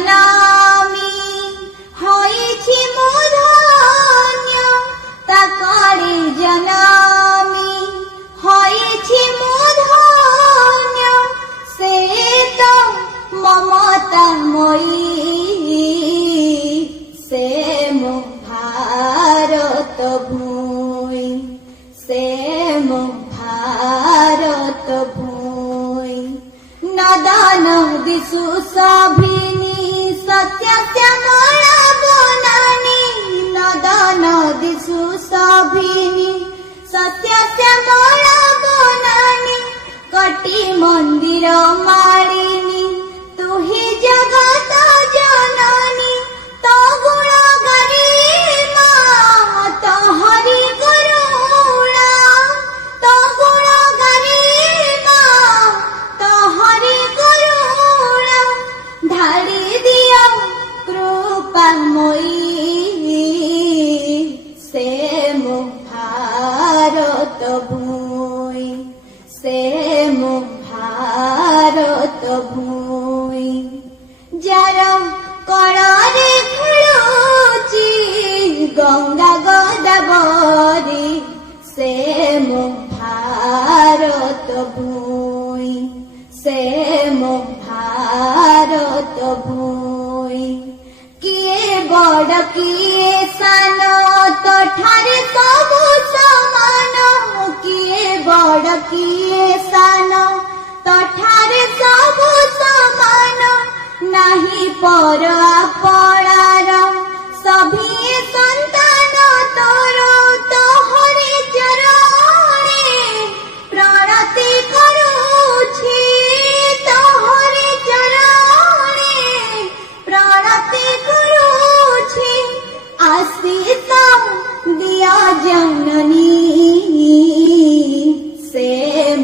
জনমী হয়েছি মূধন্য তাকরে জনমী হয়েছি মূধন্য সে তো মমতাময়ী সে মো ভারত ভূমি সে মো ভারত ভূমি নদন দিশু সভিনী সত্য শ্যামলা বনানী নদন দিশু সভিনী সত্য শ্যামলা বনানী কটি মন্দির মালিনী তুহি জগত জননী তো গুণ গরিমা তো হরি করুণা তো গুণ গরিমা তো হরি করুণা ঢালি দিও কৃপাময়ী সে মো ভারত ভূমি সে মো ভারত ভূমি যার কଳରେ ଖେଳୁଛି ଗଙ୍ଗା ଗୋଦାବରୀ ସେ ମୋ ଭାରତ ଭୂଇଁ ସେ ମୋ ଭାରତ ଭୂଇଁ କିଏ ବଡ଼ କିଏ ସାନ ତୋଠାରେ ସବୁ ସମାନ କିଏ ବଡ଼ କିଏ ସାନ ତୋଠାରେ ସବୁ ସମାନ ନାହିଁ ପର ଆପଣାର ସଭିଏ ସନ୍ତାନ ତୋର ତୋହରି ଚରଣେ ପ୍ରଣତି କରୁଛି ତୋହରି ଚରଣେ ପ୍ରଣତି କରୁଛି ଆଶୀଷ ଦିଅ ଜନନୀ ସେ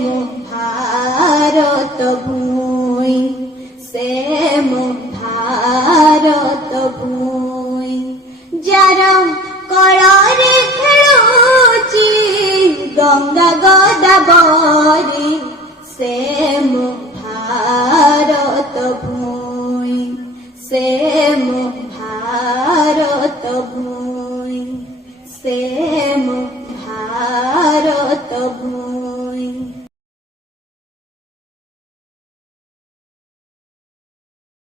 ମୋ ଭାରତ ଭୂଇଁ ସେ ମୋ ଭାରତ ଭୂଇଁ ଯାର କଳରେ ଖେଳୁଛି ଗଙ୍ଗା ଗୋଦାବରୀ ସେ ମୋ ଭାରତ ଭୂଇଁ ସେ ମୋ ଭାରତ ଭୂଇଁ।